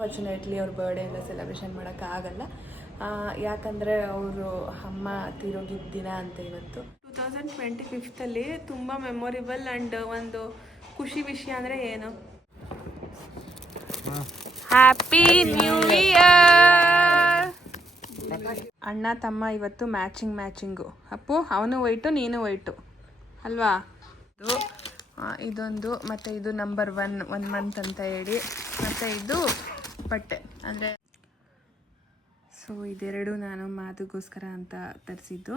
Fortunately ಅವ್ರ birthday ಎಲ್ಲ celebration ಮಾಡೋಕ್ಕಾಗಲ್ಲ. ಯಾಕಂದರೆ ಅವರು ಅಮ್ಮ ತೀರೋಗಿದ್ದ ದಿನ ಅಂತ ಇವತ್ತು. 2025 ತುಂಬ ಮೆಮೊರೇಬಲ್ ಆ್ಯಂಡ್ ಒಂದು ಖುಷಿ ವಿಷಯ ಅಂದರೆ ಏನು? Happy new year! ಅಣ್ಣ ತಮ್ಮ ಇವತ್ತು ಮ್ಯಾಚಿಂಗು. ಅಪ್ಪು ಅವನು ವೈಟು ನೀನು ವೈಟು ಅಲ್ವಾ? ಇದೊಂದು ಮತ್ತು ಇದು ನಂಬರ್ 1 ಮಂತ್ ಅಂತ ಹೇಳಿ, ಮತ್ತು ಇದು ಬಟ್ಟೆ ಅಂದರೆ ಸೊ ಇದೆರಡು ನಾನು ಮಾತುಗೋಸ್ಕರ ಅಂತ ತರಿಸಿದ್ದು.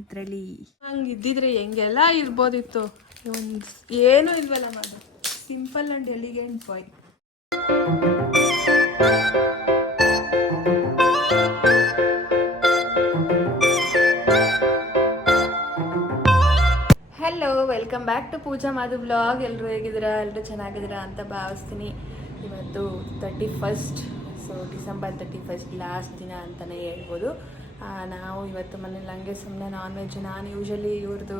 ಇದರಲ್ಲಿ ಹಂಗೆ ಇದ್ದಿದ್ರೆ ಹೆಂಗೆಲ್ಲ ಇರ್ಬೋದಿತ್ತು. ಒಂದು ಏನೂ ಇಲ್ವಲ್ಲ ಮಾತು, simple and elegant boy. Hello, welcome back to Pooja Madhu blog. ಎಲ್ಲರೂ ಹೇಗಿದ್ದೀರಾ? ಎಲ್ಲರೂ ಚೆನ್ನಾಗಿದ್ದೀರಾ ಅಂತ ಭಾವಿಸ್ತೀನಿ. ಇವತ್ತು 31st, so December 31st last ದಿನ ಅಂತಲೇ ಹೇಳ್ಬೋದು. ನಾವು ಇವತ್ತು ಮನೇಲಿ ಹಂಗೆ ಸುಮ್ಮನೆ ನಾನ್ ವೆಜ್. ನಾನು ಯೂಶ್ವಲಿ ಇವ್ರದ್ದು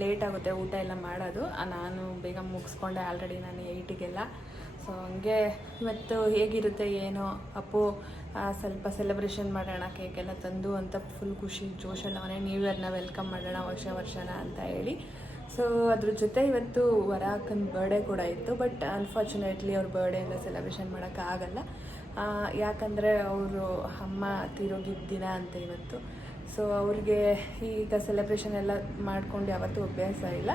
ಲೇಟ್ ಆಗುತ್ತೆ ಊಟ ಎಲ್ಲ ಮಾಡೋದು. ನಾನು ಬೇಗ ಮುಗಿಸ್ಕೊಂಡೆ ಆಲ್ರೆಡಿ ನಾನು 8ಗೆಲ್ಲ. ಸೊ ಹಂಗೆ ಇವತ್ತು ಹೇಗಿರುತ್ತೆ ಏನೋ, ಅಪ್ಪು ಸ್ವಲ್ಪ ಸೆಲೆಬ್ರೇಷನ್ ಮಾಡೋಣ, ಕೇಕೆಲ್ಲ ತಂದು ಅಂತ ಫುಲ್ ಖುಷಿ ಜೋಶಲ್ಲ ಅವನೇ. ನ್ಯೂ ಇಯರ್ನ ವೆಲ್ಕಮ್ ಮಾಡೋಣ ವರ್ಷನ ಅಂತ ಹೇಳಿ. ಸೊ ಅದ್ರ ಜೊತೆ ಇವತ್ತು ವರಾಕನ ಬರ್ಡೇ ಕೂಡ ಇತ್ತು. ಬಟ್ ಅನ್ಫಾರ್ಚುನೇಟ್ಲಿ ಅವ್ರ ಬರ್ಡೇ ಎಲ್ಲ ಸೆಲೆಬ್ರೇಷನ್ ಮಾಡೋಕ್ಕಾಗಲ್ಲ. ಯಾಕಂದರೆ ಅವರು ಅಮ್ಮ ತೀರೋಗಿದ್ದ ದಿನ ಅಂತ ಇವತ್ತು. ಸೊ ಅವ್ರಿಗೆ ಈಗ ಸೆಲೆಬ್ರೇಷನ್ ಎಲ್ಲ ಮಾಡ್ಕೊಂಡು ಯಾವತ್ತೂ ಅಭ್ಯಾಸ ಇಲ್ಲ.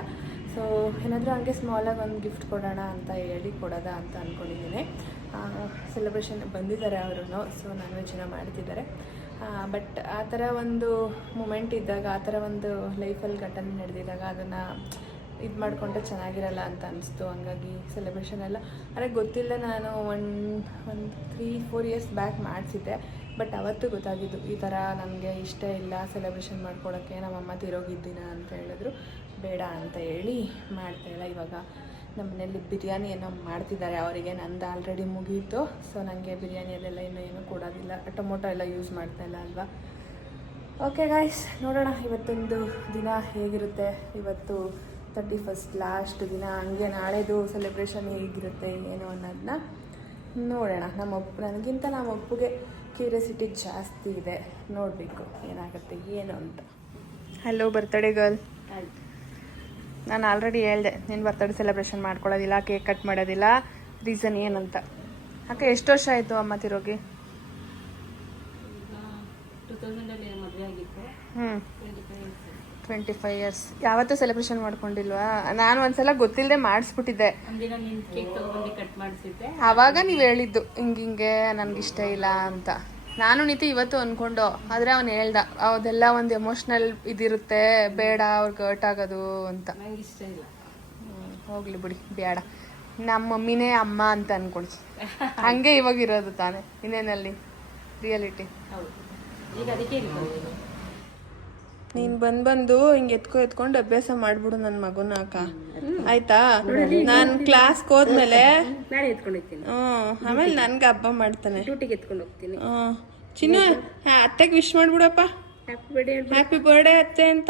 ಸೊ ಏನಾದರೂ ಹಂಗೆ ಸ್ಮಾಲಾಗಿ ಒಂದು ಗಿಫ್ಟ್ ಕೊಡೋಣ ಅಂತ ಹೇಳಿ ಕೊಡೋದ ಅಂತ ಅಂದ್ಕೊಂಡಿದ್ದೀನಿ. ಸೆಲೆಬ್ರೇಷನ್ ಬಂದಿದ್ದಾರೆ ಅವರು, ಸೊ ನಾನ್ ವೆಜ್ನ ಮಾಡ್ತಿದ್ದಾರೆ. ಬಟ್ ಆ ಥರ ಒಂದು ಮೂಮೆಂಟ್ ಇದ್ದಾಗ, ಆ ಥರ ಒಂದು ಲೈಫಲ್ಲಿ ಘಟನೆ ನಡೆದಿದ್ದಾಗ ಅದನ್ನು ಇದು ಮಾಡಿಕೊಂಡ್ರೆ ಚೆನ್ನಾಗಿರಲ್ಲ ಅಂತ ಅನಿಸ್ತು. ಹಂಗಾಗಿ ಸೆಲೆಬ್ರೇಷನ್ ಎಲ್ಲ ಅಂದರೆ ಗೊತ್ತಿಲ್ಲ, ನಾನು ಒಂದು 3-4 ಇಯರ್ಸ್ ಬ್ಯಾಕ್ ಮಾಡಿಸಿದ್ದೆ. ಬಟ್ ಅವತ್ತು ಗೊತ್ತಾಗಿದ್ದು ಈ ಥರ ನನಗೆ ಇಷ್ಟ ಇಲ್ಲ ಸೆಲೆಬ್ರೇಷನ್ ಮಾಡ್ಕೊಳ್ಳೋಕ್ಕೆ, ನಮ್ಮಮ್ಮ ತೀರೋಗಿದ್ದಿನ ಅಂತ ಹೇಳಿದ್ರು. ಬೇಡ ಅಂತ ಹೇಳಿ ಮಾಡ್ತಾಯಿಲ್ಲ. ಇವಾಗ ನಮ್ಮ ಮನೇಲಿ ಬಿರಿಯಾನಿ ಏನೋ ಮಾಡ್ತಿದ್ದಾರೆ ಅವರಿಗೆ. ನಂದು ಆಲ್ರೆಡಿ ಮುಗೀತು. ಸೊ ನನಗೆ ಬಿರಿಯಾನಿಯಲ್ಲೆಲ್ಲ ಏನೂ ಕೊಡೋದಿಲ್ಲ, ಟೊಮೊಟೊ ಎಲ್ಲ ಯೂಸ್ ಮಾಡ್ತಾಯಿಲ್ಲ ಅಲ್ವಾ. ಓಕೆ ಗಾಯ್ಸ್, ನೋಡೋಣ ಇವತ್ತೊಂದು ದಿನ ಹೇಗಿರುತ್ತೆ. ಇವತ್ತು 31st ಲಾಸ್ಟ್ ದಿನ. ಹಂಗೆ ನಾಳೆದು ಸೆಲೆಬ್ರೇಷನ್ ಹೇಗಿರುತ್ತೆ ಏನು ಅನ್ನೋದನ್ನ ನೋಡೋಣ. ನನಗಿಂತ ನಮ್ಮ ಒಪ್ಪಿಗೆ ಕ್ಯೂರಿಯಾಸಿಟಿ ಜಾಸ್ತಿ ಇದೆ. ನೋಡಬೇಕು ಏನಾಗುತ್ತೆ ಏನು ಅಂತ. Hello birthday girl. ನಾನು ಆಲ್ರೆಡಿ ಹೇಳ್ದೆ ನಿನ್ನ ಬರ್ತ್ಡೇ ಸೆಲೆಬ್ರೇಷನ್ ಮಾಡ್ಕೊಳ್ಳೋದಿಲ್ಲ, ಕೇಕ್ ಕಟ್ ಮಾಡೋದಿಲ್ಲ. ರೀಸನ್ ಏನಂತ? ಅಕ್ಕ ಎಷ್ಟು ವರ್ಷ ಆಯಿತು ಅಮ್ಮ ತಿರೋಗಿ? 25 ಇಯರ್ಸ್. ಯಾವತ್ತೂ ಸೆಲೆಬ್ರೇಷನ್ ಮಾಡ್ಕೊಂಡಿಲ್ವಾ? ನಾನು ಒಂದ್ಸಲ ಗೊತ್ತಿಲ್ಲದೆ ಮಾಡಿಸ್ಬಿಟ್ಟಿದ್ದೆ. ಆವಾಗ ನೀವು ಹೇಳಿದ್ದು ಹಿಂಗೆ ನನಗಿಷ್ಟ ಇಲ್ಲ ಅಂತ. ನಾನು ನೀತಿ ಇವತ್ತು ಅಂದ್ಕೊಂಡು, ಆದರೆ ಅವ್ನು ಹೇಳ್ದ ಅದೆಲ್ಲ ಒಂದು ಎಮೋಷ್ನಲ್ ಇದಿರುತ್ತೆ, ಬೇಡ ಅವ್ರಿಗೆ ಹರ್ಟ್ ಆಗೋದು ಅಂತ. ಇಷ್ಟ ಇಲ್ಲ. ಹೋಗ್ಲಿ ಬಿಡಿ, ಬೇಡ. ನಮ್ಮ ಮಮ್ಮಿನೇ ಅಮ್ಮ ಅಂತ ಅನ್ಕೊಳಿ. ಹಂಗೆ ಇವಾಗ ಇರೋದು ತಾನೆ, ಇನ್ನೇನಲ್ಲಿ ರಿಯಾಲಿಟಿ. ನೀನು ಬಂದು ಹಿಂಗೆ ಎತ್ಕೊಂಡು ಅಭ್ಯಾಸ ಮಾಡ್ಬಿಡು ನನ್ನ ಮಗುನ ಅಕ್ಕ, ಆಯ್ತಾ? ನಾನು ಕ್ಲಾಸ್ಗೆ ಹೋದ್ಮೇಲೆ ಆಮೇಲೆ ನನ್ಗೆ ಹಬ್ಬ ಮಾಡ್ತಾನೆ. ಎತ್ಕೊಂಡು ಹೋಗ್ತೀನಿ. ಚಿನ್ನು, ಅತ್ತೆಗೆ ವಿಶ್ ಮಾಡ್ಬಿಡಪ್ಪ. ಹ್ಯಾಪಿ ಬರ್ಡೇ ಅತ್ತೆ ಅಂತ.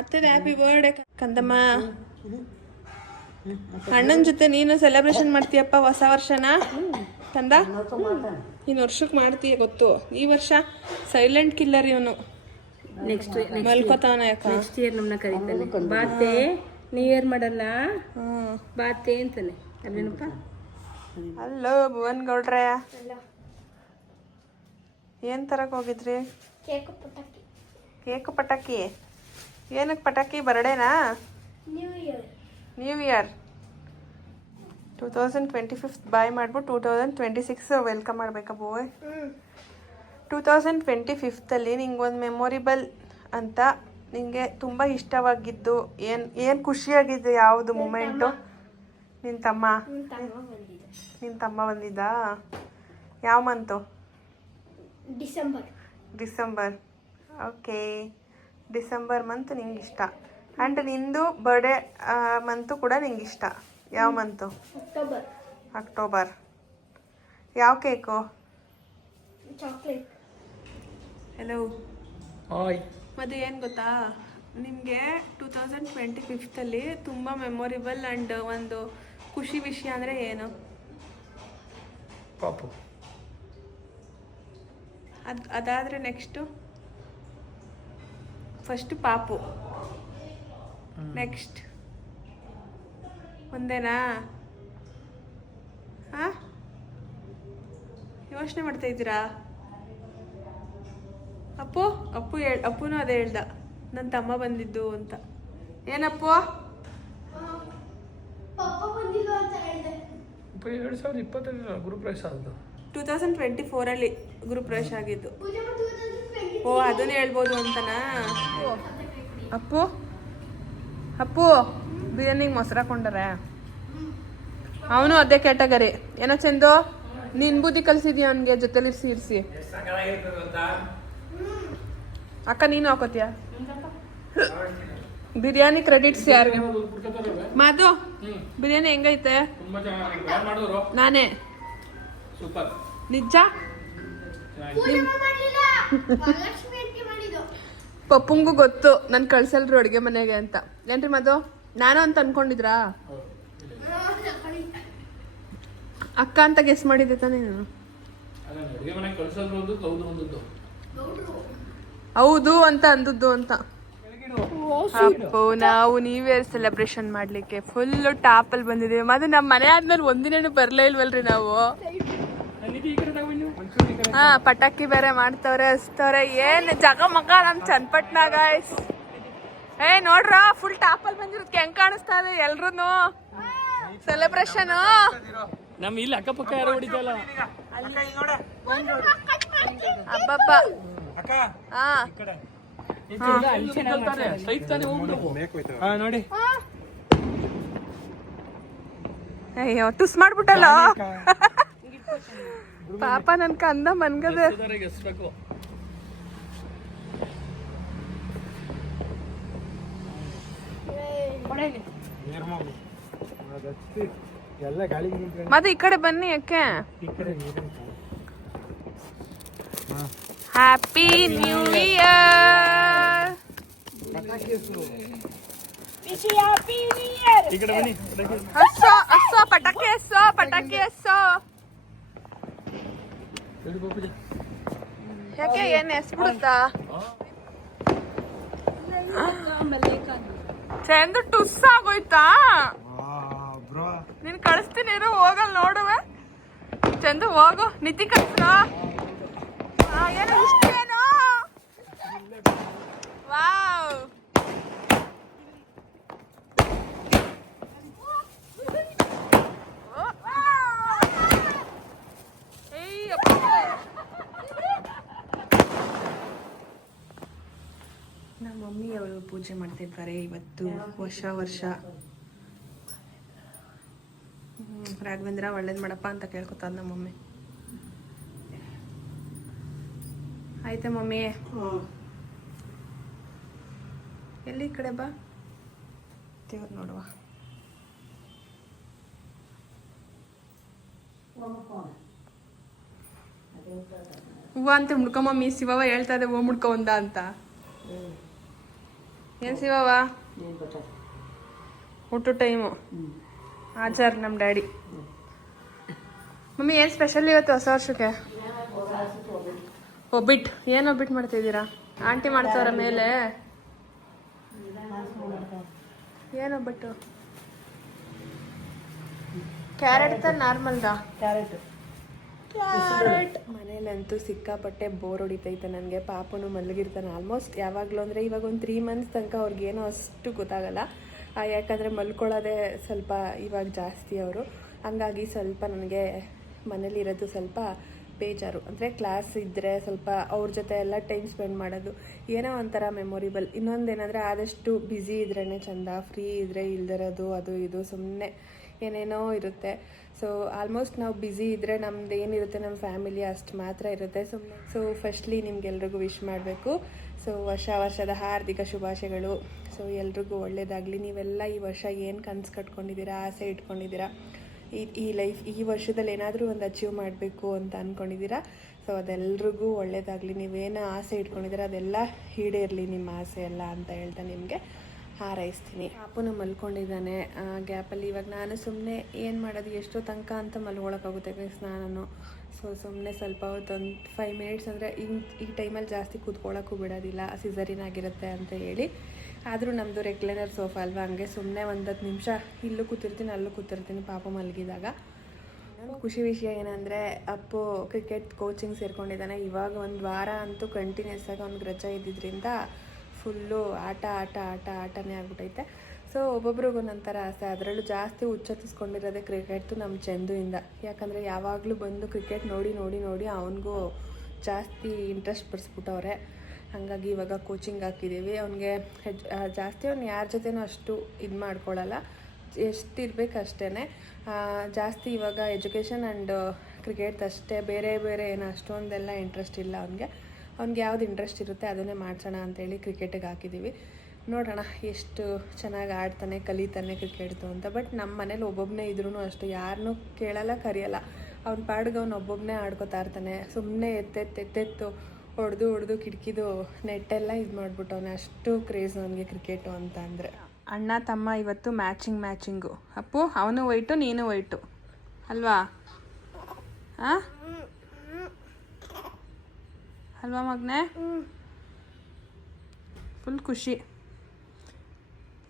ಅತ್ತೆದ ಹ್ಯಾಪಿ ಬರ್ಡೇ ಕಂದಮ್ಮ. ಅಣ್ಣನ ಜೊತೆ ನೀನು ಸೆಲೆಬ್ರೇಷನ್ ಮಾಡ್ತೀಯಪ್ಪ ಹೊಸ ವರ್ಷನ ಕಂದ? ಇನ್ನು ವರ್ಷಕ್ಕೆ ಮಾಡ್ತೀಯ ಗೊತ್ತು. ಈ ವರ್ಷ ಸೈಲೆಂಟ್ ಕಿಲ್ಲರ್ ಇವನು. ನೆಕ್ಸ್ಟ್ ಮಲ್ಕೋತಾನ ಯಾಕ? ನೆಕ್ಸ್ಟ್ ಇಯರ್ ನಮ್ಮನ್ನ ಕರೀತಾನೆ. ಬಾತೆ ನ್ಯೂ ಇಯರ್ ಮಾಡಲ್ಲ, ಬಾತೆ ಅಂತಾನೆ ಅಲ್ವೇನಪ್ಪ? ಹಲೋ ಭುವನ್ ಗೌಡ್ರೆ, ಏನ್ ತರಕ್ ಹೋಗಿದ್ರಿ? ಕೇಕು ಪಟಾಕಿ. ಏನಕ್ಕೆ ಪಟಾಕಿ? ಬರ್ಡೇನಾ? ನ್ಯೂ ಇಯರ್ 2025 ಬಾಯ್ ಮಾಡ್ಬಿಟ್ಟು 2026 ವೆಲ್ಕಮ್ ಮಾಡ್ಬೇಕಾ ಬೋಯ್? 2025 ನಿಂಗೆ ಒಂದು ಮೆಮೊರಿಬಲ್ ಅಂತ ನಿಂಗೆ ತುಂಬ ಇಷ್ಟವಾಗಿದ್ದು ಏನು ಖುಷಿಯಾಗಿದ್ದು ಯಾವುದು ಮೂಮೆಂಟು? ನಿನ್ನ ತಮ್ಮ ಬಂದಿದ್ದ? ಯಾವ month? December. Okay, December month ನಿಂಗೆ ಇಷ್ಟ. ಆ್ಯಂಡ್ ನಿಂದು ಬರ್ಡೇ ಮಂತು ಕೂಡ ನಿಂಗೆ ಇಷ್ಟ. ಯಾವ ಮಂತು? ಅಕ್ಟೋಬರ್. ಯಾವ ಕೇಕು? ಚಾಕ್ಲೇಟ್. Hello hi. ಮತ್ತು ಏನು ಗೊತ್ತಾ ನಿಮಗೆ 2025 ತುಂಬ ಮೆಮೊರೇಬಲ್ ಆ್ಯಂಡ್ ಒಂದು ಖುಷಿ ವಿಷಯ ಅಂದರೆ ಏನು? ಪಾಪು. ಅದಾದರೆ ನೆಕ್ಸ್ಟು ಫಸ್ಟ್ ಪಾಪು, ನೆಕ್ಸ್ಟ್ ಒಂದೇನಾ? ಹಾಂ, ಯೋಚನೆ ಮಾಡ್ತಾ ಇದ್ದೀರಾ? ಅಪ್ಪುನೂ ಅದೇ ಹೇಳ್ದ, ನನ್ನ ತಮ್ಮ ಬಂದಿದ್ದು ಅಂತ. ಏನಪ್ಪು? 2020 ಗುರುಪ್ರವೇಶ ಆದ್ದು. 2024 ಗುರುಪ್ರವೇಶ ಆಗಿದ್ದು. ಓ, ಅದನ್ನೇ ಹೇಳ್ಬೋದು ಅಂತನಾ? ಅಪ್ಪು ಬಿರಿಯಾನಿಗೆ ಮೊಸರು ಹಾಕೊಂಡಾರೆ. ಅವನು ಅದೇ ಕ್ಯಾಟಗರಿ. ಏನೋ ಚಂದು, ನಿನ್ ಬುದ್ಧಿ ಕಲ್ಸಿದ್ಯಾ ಅವನಿಗೆ ಜೊತೆಲಿ ಇರಿಸಿ. ಅಕ್ಕ ನೀನು ಹಾಕೋತೀಯ ಬಿರಿಯಾನಿ? ಕ್ರೆಡಿಟ್ಸ್ ಯಾರಿಗೆ? ಮಾಧು, ಬಿರಿಯಾನಿ ಹೆಂಗೈತೆ? ನಾನೇ ನಿಜ. ಪಪ್ಪಂಗೂ ಗೊತ್ತು ನನ್ ಕಳ್ಸಲ್ರು ಅಡುಗೆ ಮನೆಗೆ ಅಂತ. ಏನ್ರಿ ಮಾಧು? ನಾನು ಅಂತ ಅನ್ಕೊಂಡಿದ್ರಾ? ಅಕ್ಕ ಅಂತ ಗೆಸ್ ಮಾಡಿದ್ದೆ ತಾನೇ ನೀನು? ಹೌದು ಅಂತ ಅಂದದ್ದು ಅಂತ. ಅಪ್ಪು, ನಾವು ನ್ಯೂ ಇಯರ್ ಸೆಲೆಬ್ರೇಷನ್ ಮಾಡ್ಲಿಕ್ಕೆ ಫುಲ್ ಟಾಪಲ್ಲಿ ಬಂದಿದ್ದೀವಿ. ಮತ್ತೆ ನಮ್ಮ ಮನೆ ಆದ್ಮೇಲೆ ಒಂದಿನ ಬರ್ಲೇ ಇಲ್ವಲ್ರಿ ನಾವು. ಹಾ, ಪಟಾಕಿ ಬೇರೆ ಮಾಡ್ತವ್ರೆ, ಹಚ್ತವ್ರೆ. ಏನ್ ಜಗ ಮಗ ನಮ್ ಚನ್ನಪಟ್ಟಣ ಗಾಯ್ಸ್. ನೋಡ್ರ ಫುಲ್ ಟಾಪಲ್ಲಿ ಬಂದಿರೋದಕ್ಕೆ ಹೆಂಗ್ ಕಾಣಿಸ್ತಾ ಇದೆ ಎಲ್ರು ಸೆಲೆಬ್ರೇಷನ್. ನಮ್ ಇಲ್ಲಿ ಅಕ್ಕಪಕ್ಕ ಯಾರು ಹೊಡಿತಲ್ಲ. ಅಬ್ಬಬ್ಬ. ಹಾ ನೋಡಿ, ಅಯ್ಯೋ ಟುಸ್ ಮಾಡ್ಬಿಟ್ಟಲ್ಲ ಪಾಪ. ನನ್ ಕಂದ ಮನ್ಗದೆ. ಮತ್ತೆ ಈ ಕಡೆ ಬನ್ನಿ. ಯಾಕೆ? Happy new year. ಹಸ್ಸೋ ಪಟಾಕಿ ಹಸ್ಸೋ, ಪಟಾಕಿ ಹಸ್ಸೋ. ಯಾಕೆ, ಏನ್ ಎಸ್ಬಿಡುತ್ತಾ? ಚಂದು ಟುಸ್ ಆಗೋಯ್ತಾ? ನೀನ್ ಕಳಿಸ್ತೀನಿ ಇರು, ಹೋಗಲ್ ನೋಡುವೆ. ಚಂದು ಹೋಗು. ನಿತಿ ಕಳ್ಸೋ. ಏನೋ ಇಷ್ಟೇನೋ. ವಾವ್, ನಮ್ಮ ಮಮ್ಮಿ ಅವರು ಪೂಜೆ ಮಾಡ್ತಿದ್ದಾರೆ ಇವತ್ತು. ವರ್ಷ ರಾಘವೇಂದ್ರ ಒಳ್ಳೇದು ಮಾಡಪ್ಪ ಅಂತ ಕೇಳ್ಕೊತಾರ ನಮ್ಮ ಮಮ್ಮಿ. ಆಯ್ತಾ ಮಮ್ಮಿ? ಎಲ್ಲಿ ಈ ಕಡೆ ಬಾ, ದೇವ್ರು ನೋಡುವ. ಹೂವ ಅಂತ ಮುಡ್ಕೊ ಮಮ್ಮಿ. ಶಿವವ ಹೇಳ್ತಾ ಇದೆ ಹೂ ಮುಡ್ಕೊ ಒಂದ ಅಂತ. ಏನ್ ಶಿವವ? ಊಟ ಟೈಮು ಆಚಾರ ನಮ್ಮ ಡ್ಯಾಡಿ. ಮಮ್ಮಿ ಏನ್ ಸ್ಪೆಷಲ್ ಇವತ್ತು ಹೊಸ ವರ್ಷಕ್ಕೆ? ಒಬ್ಬಿಟ್ಟು. ಏನು ಒಬ್ಬಿಟ್ಟು ಮಾಡ್ತಿದ್ದೀರಾ? ಆಂಟಿ ಮಾಡ್ತಾವ್ರ ಮೇಲೆ. ಏನು ಒಬ್ಬಿಟ್ಟು? ಕ್ಯಾರೆಟ್ ನಾರ್ಮಲ್ದಾ? ಕ್ಯಾರೆಟ್. ಮನೇಲಂತೂ ಸಿಕ್ಕಾಪಟ್ಟೆ ಬೋರ್ ಹೊಡಿತೈತೆ ನನಗೆ. ಪಾಪನು ಮಲಗಿರ್ತಾನೆ ಆಲ್ಮೋಸ್ಟ್ ಯಾವಾಗಲೂ. ಅಂದರೆ ಇವಾಗ ಒಂದು 3 months ತನಕ ಅವ್ರಿಗೇನೋ ಅಷ್ಟು ಗೊತ್ತಾಗಲ್ಲ. ಯಾಕಂದರೆ ಮಲ್ಕೊಳ್ಳೋದೇ ಸ್ವಲ್ಪ ಇವಾಗ ಜಾಸ್ತಿ ಅವರು. ಹಂಗಾಗಿ ಸ್ವಲ್ಪ ನನಗೆ ಮನೇಲಿರೋದು ಸ್ವಲ್ಪ ಬೇಜಾರು. ಅಂದರೆ ಕ್ಲಾಸ್ ಇದ್ದರೆ ಸ್ವಲ್ಪ ಅವ್ರ ಜೊತೆ ಎಲ್ಲ ಟೈಮ್ ಸ್ಪೆಂಡ್ ಮಾಡೋದು ಏನೋ ಒಂಥರ ಮೆಮೊರಿಬಲ್. ಇನ್ನೊಂದೇನೆಂದರೆ ಆದಷ್ಟು ಬ್ಯುಸಿ ಇದ್ರೇ ಚೆಂದ. ಫ್ರೀ ಇದ್ದರೆ ಇಲ್ದಿರೋದು ಅದು ಇದು ಸುಮ್ಮನೆ ಏನೇನೋ ಇರುತ್ತೆ. ಸೊ ಆಲ್ಮೋಸ್ಟ್ ನಾವು ಬ್ಯುಸಿ ಇದ್ದರೆ ನಮ್ದು ಏನಿರುತ್ತೆ ನಮ್ಮ ಫ್ಯಾಮಿಲಿ ಅಷ್ಟು ಮಾತ್ರ ಇರುತ್ತೆ ಸುಮ್ಮನೆ. ಸೊ ಫಸ್ಟ್ಲಿ ನಿಮ್ಗೆಲ್ರಿಗೂ ವಿಶ್ ಮಾಡಬೇಕು. ಸೊ ವರ್ಷದ ಹಾರ್ದಿಕ ಶುಭಾಶಯಗಳು. ಸೊ ಎಲ್ರಿಗೂ ಒಳ್ಳೆಯದಾಗಲಿ. ನೀವೆಲ್ಲ ಈ ವರ್ಷ ಏನು ಕನಸು ಕಟ್ಕೊಂಡಿದ್ದೀರಾ, ಆಸೆ ಇಟ್ಕೊಂಡಿದ್ದೀರಾ, ಈ ವರ್ಷದಲ್ಲಿ ಏನಾದರೂ ಒಂದು ಅಚೀವ್ ಮಾಡಬೇಕು ಅಂತ ಅಂದ್ಕೊಂಡಿದ್ದೀರಾ. ಸೊ ಅದೆಲ್ರಿಗೂ ಒಳ್ಳೆಯದಾಗಲಿ. ನೀವೇನು ಆಸೆ ಇಟ್ಕೊಂಡಿದ್ದೀರಾ ಅದೆಲ್ಲ ಈಡೇರಲಿ ನಿಮ್ಮ ಆಸೆ ಎಲ್ಲ ಅಂತ ಹೇಳ್ತಾ ನಿಮಗೆ ಹಾರೈಸ್ತೀನಿ. ಪಾಪುನು ಮಲ್ಕೊಂಡಿದ್ದಾನೆ. ಗ್ಯಾಪಲ್ಲಿ ಇವಾಗ ನಾನು ಸುಮ್ಮನೆ ಏನು ಮಾಡೋದು, ಎಷ್ಟೋ ತನಕ ಅಂತ ಮಲ್ಕೊಳಕ್ಕಾಗುತ್ತೆ ಸ್ನಾನನು. ಸೊ ಸುಮ್ಮನೆ ಸ್ವಲ್ಪ ಹೊತ್ತು ಒಂದು 5 ಮಿನಿಟ್ಸ್ ಅಂದರೆ ಈ ಟೈಮಲ್ಲಿ ಜಾಸ್ತಿ ಕೂತ್ಕೊಳ್ಳೋಕ್ಕೂ ಬಿಡೋದಿಲ್ಲ, ಸಿಸರಿನ್ ಆಗಿರುತ್ತೆ ಅಂತ ಹೇಳಿ. ಆದರೂ ನಮ್ಮದು ರೆಗ್ಯುಲರ್ ಸೋಫಾ ಅಲ್ವಾ, ಹಂಗೆ ಸುಮ್ಮನೆ ಒಂದು 10 ನಿಮಿಷ ಇಲ್ಲೂ ಕೂತಿರ್ತೀನಿ ಅಲ್ಲೂ ಕೂತಿರ್ತೀನಿ ಪಾಪ ಮಲಗಿದಾಗ. ಖುಷಿ ವಿಷಯ ಏನಂದರೆ ಅಪ್ಪು ಕ್ರಿಕೆಟ್ ಕೋಚಿಂಗ್ ಸೇರ್ಕೊಂಡಿದ್ದಾನೆ. ಇವಾಗ 1 ವಾರ ಅಂತೂ ಕಂಟಿನ್ಯೂಸ್ ಆಗಿ ಅವ್ನಿಗೆ ರಜೆ ಇದ್ದಿದ್ದರಿಂದ ಫುಲ್ಲು ಆಟನೇ ಆಗ್ಬಿಟ್ಟೈತೆ. ಸೊ ಒಬ್ಬೊಬ್ರಿಗೂ ಒಂದೊಂಥರ ಆಸೆ. ಅದರಲ್ಲೂ ಜಾಸ್ತಿ ಹುಚ್ಚತ್ತಿಸ್ಕೊಂಡಿರೋದೇ ಕ್ರಿಕೆಟ್ದು ನಮ್ಮ ಚಂದುಯಿಂದ. ಯಾಕಂದರೆ ಯಾವಾಗಲೂ ಬಂದು ಕ್ರಿಕೆಟ್ ನೋಡಿ ಅವನಿಗೂ ಜಾಸ್ತಿ ಇಂಟ್ರೆಸ್ಟ್ ಪಡಿಸ್ಬಿಟ್ಟವ್ರೆ. ಹಾಗಾಗಿ ಇವಾಗ ಕೋಚಿಂಗ್ ಹಾಕಿದ್ದೀವಿ. ಅವನಿಗೆ ಜಾಸ್ತಿ ಅವ್ನು ಯಾರ ಜೊತೆನೂ ಅಷ್ಟು ಇದು ಮಾಡ್ಕೊಳ್ಳಲ್ಲ, ಎಷ್ಟಿರ್ಬೇಕು ಅಷ್ಟೇ. ಜಾಸ್ತಿ ಇವಾಗ ಎಜುಕೇಷನ್ ಆ್ಯಂಡ್ ಕ್ರಿಕೆಟ್ ಅಷ್ಟೇ, ಬೇರೆ ಏನೋ ಅಷ್ಟೊಂದೆಲ್ಲ ಇಂಟ್ರೆಸ್ಟ್ ಇಲ್ಲ ಅವ್ನಿಗೆ ಯಾವ್ದು ಇಂಟ್ರೆಸ್ಟ್ ಇರುತ್ತೆ ಅದನ್ನೇ ಮಾಡಿಸೋಣ ಅಂತೇಳಿ ಕ್ರಿಕೆಟಿಗೆ ಹಾಕಿದ್ದೀವಿ. ನೋಡೋಣ ಎಷ್ಟು ಚೆನ್ನಾಗಿ ಆಡ್ತಾನೆ, ಕಲಿತಾನೆ ಕ್ರಿಕೆಟ್ದು ಅಂತ. ಬಟ್ ನಮ್ಮ ಮನೇಲಿ ಒಬ್ಬೊಬ್ಬನೇ ಇದ್ರೂ ಅಷ್ಟು ಯಾರನ್ನೂ ಕೇಳಲ್ಲ, ಕರೆಯಲ್ಲ. ಅವ್ನ ಪಾಡಿಗೆ ಅವ್ನು ಒಬ್ಬೊಬ್ಬನೇ ಆಡ್ಕೊತಾ ಇರ್ತಾನೆ. ಸುಮ್ಮನೆ ಎತ್ತೆತ್ತು ಹೊಡೆದು ಕಿಟಕಿದು ನೆಟ್ಟೆಲ್ಲ ಇದು ಮಾಡಿಬಿಟ್ಟವನೆ. ಅಷ್ಟು ಕ್ರೇಜ್ ಅವನಿಗೆ ಕ್ರಿಕೆಟು ಅಂತ ಅಂದರೆ. ಅಣ್ಣ ತಮ್ಮ ಇವತ್ತು ಮ್ಯಾಚಿಂಗು. ಅಪ್ಪು ಅವನು ವೈಟು ನೀನು ವೈಟು ಅಲ್ವಾ? ಅಲ್ವಾ ಮಗನೇ? ಫುಲ್ ಖುಷಿ.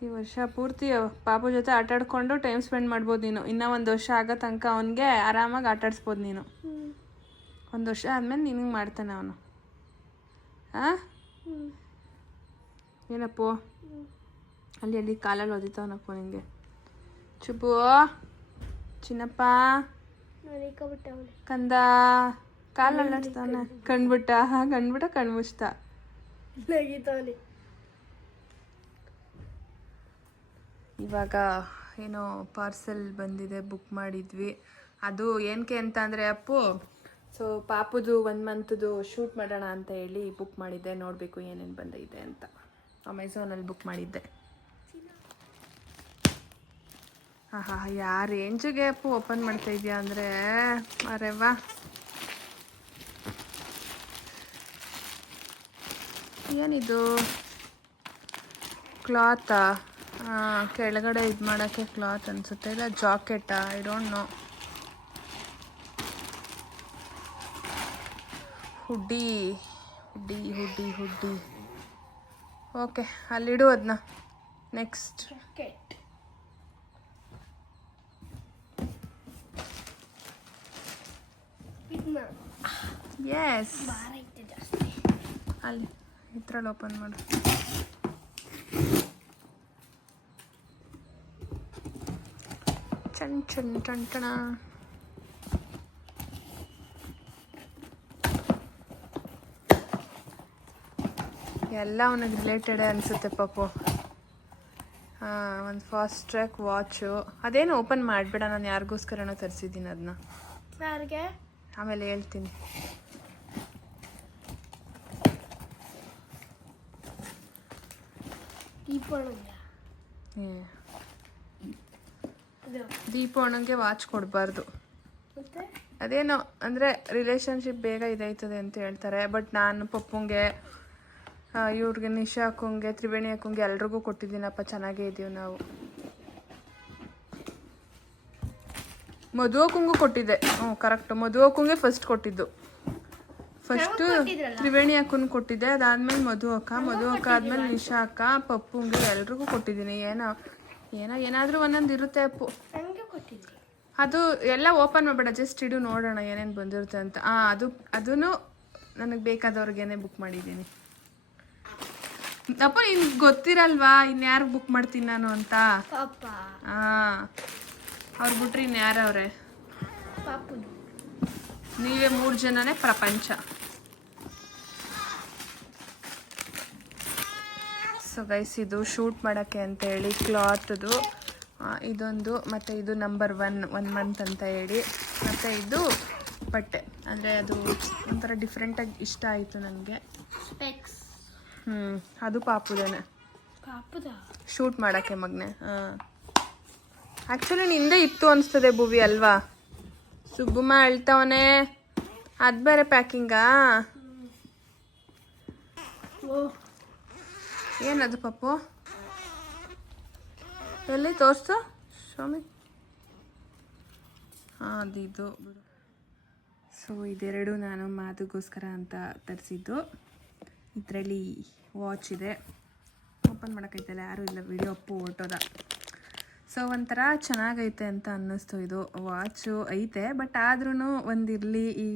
ಈ ವರ್ಷ ಪೂರ್ತಿ ಪಾಪು ಜೊತೆ ಆಟಾಡ್ಕೊಂಡು ಟೈಮ್ ಸ್ಪೆಂಡ್ ಮಾಡ್ಬೋದು ನೀನು. ಇನ್ನೂ 1 ವರ್ಷ ಆಗೋ ತನಕ ಅವನಿಗೆ ಆರಾಮಾಗಿ ಆಟಾಡಿಸ್ಬೋದು ನೀನು. 1 ವರ್ಷ ಆದಮೇಲೆ ನಿನಗೆ ಮಾಡ್ತಾನೆ ಅವನು. ಏನಪ್ಪು ಅಲ್ಲಿ ಕಾಲಲ್ಲಿ ಓದಿತಾವನಪ್ಪು ನಿನಗೆ. ಚುಬ್ಬು ಚಿನ್ನಪ್ಪ ಕಂದ ಕಾಲಲ್ಲಾಡ್ತಾವನೆ. ಕಣ್ಬಿಟ್ಟ ಕಣ್ಮುಚ್ತ. ಇವಾಗ ಏನೋ ಪಾರ್ಸೆಲ್ ಬಂದಿದೆ, ಬುಕ್ ಮಾಡಿದ್ವಿ. ಅದು ಏನಕ್ಕೆ ಅಂತ ಅಂದರೆ ಅಪ್ಪು ಸೊ ಪಾಪುದು 1 ಮಂತ್ದು ಶೂಟ್ ಮಾಡೋಣ ಅಂತ ಹೇಳಿ ಬುಕ್ ಮಾಡಿದ್ದೆ. ನೋಡಬೇಕು ಏನೇನು ಬಂದಿದೆ ಅಂತ. ಅಮೆಝಾನಲ್ಲಿ ಬುಕ್ ಮಾಡಿದ್ದೆ. ಯಾವ ರೇಂಜಿಗೆ ಅಪ್ಪು ಓಪನ್ ಮಾಡ್ತಾ ಇದೆಯಾ ಅಂದರೆ ಅರೆ ವಾ. ಏನಿದು ಕ್ಲಾತಾ? ಕೆಳಗಡೆ ಇದು ಮಾಡೋಕ್ಕೆ ಕ್ಲಾತ್ ಅನಿಸುತ್ತೆ, ಇಲ್ಲ ಜಾಕೆಟಾ, I don't know. Hoodie. Okay, ಅಲ್ಲಿಡು ಅದನ್ನ. ನೆಕ್ಸ್ಟ್ ಎಸ್, ಅಲ್ಲಿ ಇದ್ರಲ್ಲಿ ಓಪನ್ ಮಾಡು. ಚಂಟಣ. ಎಲ್ಲ ಅವನಿಗೆ ರಿಲೇಟೆಡೇ ಅನಿಸುತ್ತೆ ಪಾಪು. ಒಂದು ಫಾಸ್ಟ್ ಟ್ರ್ಯಾಕ್ ವಾಚು. ಅದೇನು ಓಪನ್ ಮಾಡಿಬಿಡ, ನಾನು ಯಾರಿಗೋಸ್ಕರನೋ ತರಿಸಿದ್ದೀನಿ ಅದನ್ನ. ಯಾರಿಗೆ ಆಮೇಲೆ ಹೇಳ್ತೀನಿ. ದೀಪಣ್ಣಂಗೆ ವಾಚ್ ಕೊಡಬಾರ್ದು. ಅದೇನೋ ಅಂದರೆ ರಿಲೇಷನ್ಶಿಪ್ ಬೇಗ ಇದಾಯ್ತದೆ ಅಂತ ಹೇಳ್ತಾರೆ. ಬಟ್ ನಾನು ಪಪ್ಪುಂಗೆ, ಇವ್ರಿಗೆ ನಿಶಾ ಅಕ್ಕಂಗೆ, ತ್ರಿವೇಣಿ ಅಕ್ಕಂಗೆ ಎಲ್ರಿಗೂ ಕೊಟ್ಟಿದ್ದೀನಪ್ಪ. ಚೆನ್ನಾಗೇ ಇದ್ದೀವಿ ನಾವು. ಮಧು ಅಕ್ಕಂಗೂ ಕೊಟ್ಟಿದ್ದೆ. ಕರೆಕ್ಟ್, ಮಧು ಅಕ್ಕಂಗೆ ಫಸ್ಟ್ ಕೊಟ್ಟಿದ್ದು. ಫಸ್ಟು ತ್ರಿವೇಣಿ ಅಕ್ಕನ ಕೊಟ್ಟಿದ್ದೆ, ಅದಾದ್ಮೇಲೆ ಮಧು ಅಕ್ಕ ಆದ್ಮೇಲೆ ನಿಶಾ ಅಕ್ಕ, ಪಪ್ಪುಂಗೆ ಎಲ್ರಿಗೂ ಕೊಟ್ಟಿದ್ದೀನಿ. ಏನಾದರೂ ಒಂದೊಂದು ಇರುತ್ತೆ ಅಪ್ಪು. ಅದು ಎಲ್ಲ ಓಪನ್ ಮಾಡಬೇಡ, ಜಸ್ಟ್ ಇಡು, ನೋಡೋಣ ಏನೇನು ಬಂದಿರುತ್ತೆ ಅಂತ. ಅದೂ ನನಗೆ ಬೇಕಾದವ್ರಿಗೇನೆ ಬುಕ್ ಮಾಡಿದ್ದೀನಿ. ಅಪ್ಪ ನಿನ್ಗೆ ಗೊತ್ತಿರಲ್ವಾ ಇನ್ಯಾರಿಗೆ ಬುಕ್ ಮಾಡ್ತೀನಿ ನಾನು ಅಂತ? ಅವ್ರು ಬಿಟ್ರೆ ಇನ್ಯಾರವ್ರೆ? ನೀವೇ 3 ಜನನೇ ಪ್ರಪಂಚ. ಸೊ ಗೈಸ್, ಇದು ಶೂಟ್ ಮಾಡೋಕ್ಕೆ ಅಂತೇಳಿ ಕ್ಲಾತ್ದು ಇದೊಂದು, ಮತ್ತು ಇದು ನಂಬರ್ 1 ಮಂತ್ ಅಂತ ಹೇಳಿ, ಮತ್ತು ಇದು ಬಟ್ಟೆ. ಅಂದರೆ ಅದು ಒಂಥರ ಡಿಫ್ರೆಂಟಾಗಿ ಇಷ್ಟ ಆಯಿತು ನನಗೆ. ಅದು ಪಾಪುದೇನೆ ಶೂಟ್ ಮಾಡೋಕ್ಕೆ ಮಗನೆ. ಆ್ಯಕ್ಚುಲಿ ನಿಂದೆ ಇತ್ತು ಅನಿಸ್ತದೆ ಭುವಿ ಅಲ್ವಾ? ಸುಬ್ಬಮ್ಮ ಅಳ್ತಾವನೆ. ಅದು ಬೇರೆ ಪ್ಯಾಕಿಂಗಾ? ಏನದು ಪಪ್ಪು? ಎಲ್ಲಿ ತೋರಿಸು ಸ್ವಾಮಿ. ಹಾಂ ಅದಿದು ಬಿಡು. ಸೊ ಇದೆರಡು ನಾನು ಮಾತುಗೋಸ್ಕರ ಅಂತ ತರಿಸಿದ್ದು. ಇದರಲ್ಲಿ ವಾಚ್ ಇದೆ. ಓಪನ್ ಮಾಡೋಕ್ಕೈತಲ್ಲ, ಯಾರೂ ಇಲ್ಲ, ವಿಡಿಯೋ ಅಪ್ಪು ಹೊರಟೋದ. ಸೊ ಒಂಥರ ಚೆನ್ನಾಗೈತೆ ಅಂತ ಅನ್ನಿಸ್ತು. ಇದು ವಾಚು ಐತೆ, ಬಟ್ ಆದ್ರೂ ಒಂದಿರಲಿ ಈ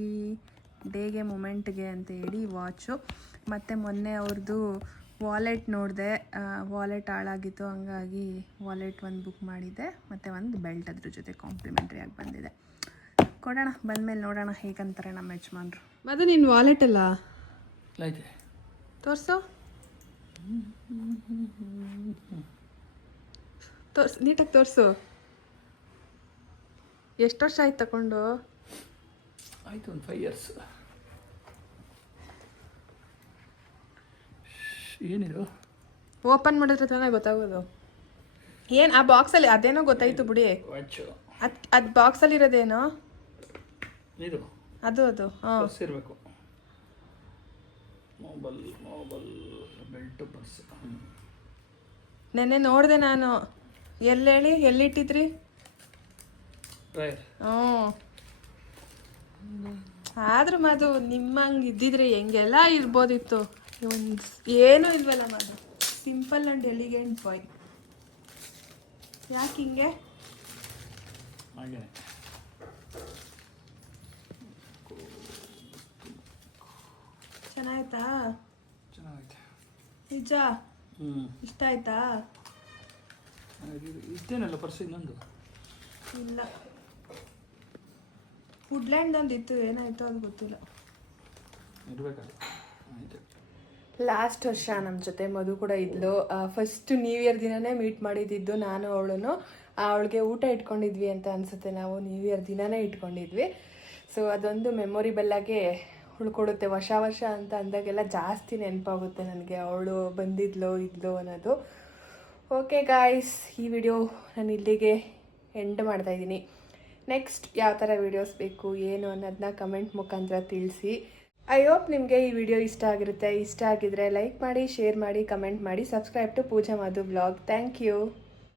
ಡೇಗೆ ಮೂಮೆಂಟ್ಗೆ ಅಂತ ಹೇಳಿ ವಾಚು. ಮತ್ತು ಮೊನ್ನೆ ಅವ್ರದ್ದು ವಾಲೆಟ್ ನೋಡಿದೆ, ವಾಲೆಟ್ ಹಾಳಾಗಿತ್ತು, ಹಂಗಾಗಿ ವಾಲೆಟ್ ಒಂದು ಬುಕ್ ಮಾಡಿದ್ದೆ. ಮತ್ತು ಒಂದು ಬೆಲ್ಟ್ ಅದ್ರ ಜೊತೆ ಕಾಂಪ್ಲಿಮೆಂಟ್ರಿಯಾಗಿ ಬಂದಿದೆ. ಕೊಡೋಣ, ಬಂದಮೇಲೆ ನೋಡೋಣ ಹೇಗಂತಾರೆ ನಮ್ಮ ಯಜಮಾನ್ರು. ಮತ್ತು ನಿನ್ನ ವಾಲೆಟ್ ಅಲ್ಲ ಐತೆ, ತೋರಿಸು, ನೀಟಾಗಿ ತೋರಿಸು. ಎಷ್ಟು ವರ್ಷ ಆಯ್ತು ತಗೊಂಡು? ಆಯ್ತು ಒಂದು 5 years. ಏನಿದು? ಓಪನ್ ಮಾಡಿದ್ರೆ ತಾನೇ ಗೊತ್ತಾಗೋದು. ಏನು ಆ ಬಾಕ್ಸಲ್ಲಿ ಅದೇನೋ ಗೊತ್ತಾಯ್ತು ಬಿಡಿ. ವಾಚು ಅದು ಬಾಕ್ಸಲ್ಲಿ ಇರೋದೇನೋ ಇದು, ಅದು ಹಾಂ ಪರ್ಸ್ ಇರಬೇಕು. Mobile belt purse. ನೆನ್ನೆ ನೋಡಿದೆ ನಾನು. ಎಲ್ಲಿ ಹೇಳಿ, ಎಲ್ಲಿಟ್ಟಿದ್ರಿ? ಡ್ರೈಯರ್. ಆದ್ರೂ ಮದು ನಿಮ್ಮಂಗೆ ಇದ್ದಿದ್ರೆ ಹೆಂಗೆಲ್ಲ ಇರ್ಬೋದಿತ್ತು. ಒಂದು ಏನೂ ಇಲ್ವಲ್ಲ ಮದು, ಸಿಂಪಲ್ ಆ್ಯಂಡ್ ಎಲಿಗೆಂಟ್ ಬಾಯ್. ಯಾಕೆ ಹಿಂಗೆ? ಹಾಗೆ ಚೆನ್ನಾಯ್ತಾ? ಚೆನ್ನಾಗೈತೆ. ನಿಜ ಇಷ್ಟ ಆಯ್ತಾ? ಇಷ್ಟೇನಲ್ಲ ಪರ್ಸ್ ಇನ್ನೊಂದು ಇಲ್ಲ, ವುಡ್ಲ್ಯಾಂಡ್ ಒಂದು ಇತ್ತು, ಏನಾಯ್ತು ಅದು ಗೊತ್ತಿಲ್ಲ. ಇರಬೇಕಲ್ಲ. ಆಯ್ತು. ಲಾಸ್ಟ್ ವರ್ಷ ನಮ್ಮ ಜೊತೆ ಮಧು ಕೂಡ ಇದ್ಲು. ಫಸ್ಟ್ ನ್ಯೂ ಇಯರ್ ದಿನನೇ ಮೀಟ್ ಮಾಡಿದ್ದು ನಾನು ಅವಳನ್ನು. ಅವಳಿಗೆ ಊಟ ಇಟ್ಕೊಂಡಿದ್ವಿ ಅಂತ ಅನಿಸುತ್ತೆ, ನಾವು ನ್ಯೂ ಇಯರ್ ದಿನನೇ ಇಟ್ಕೊಂಡಿದ್ವಿ. ಸೊ ಅದೊಂದು ಮೆಮೊರಿಬಲ್ ಆಗಿ ಉಳ್ಕೊಡುತ್ತೆ. ವರ್ಷ ಅಂತ ಅಂದಾಗೆಲ್ಲ ಜಾಸ್ತಿ ನೆನಪಾಗುತ್ತೆ ನನಗೆ, ಅವಳು ಬಂದಿದ್ಲು ಇದ್ಲು ಅನ್ನೋದು. ಓಕೆ ಗಾಯ್ಸ್, ಈ ವಿಡಿಯೋ ನಾನು ಇಲ್ಲಿಗೆ ಎಂಡ್ ಮಾಡ್ತಾಯಿದ್ದೀನಿ. ನೆಕ್ಸ್ಟ್ ಯಾವ ಥರ ವೀಡಿಯೋಸ್ ಬೇಕು ಏನು ಅನ್ನೋದನ್ನ ಕಮೆಂಟ್ ಮುಖಾಂತರ ತಿಳಿಸಿ. ಐ ಹೋಪ್ ನಿಮಗೆ ಈ ವಿಡಿಯೋ ಇಷ್ಟ ಆಗಿರುತ್ತೆ. ಇಷ್ಟ ಆಗಿದ್ರೆ ಲೈಕ್ ಮಾಡಿ, ಶೇರ್ ಮಾಡಿ, ಕಮೆಂಟ್ ಮಾಡಿ. Subscribe to Pooja Madhu blog. Thank you.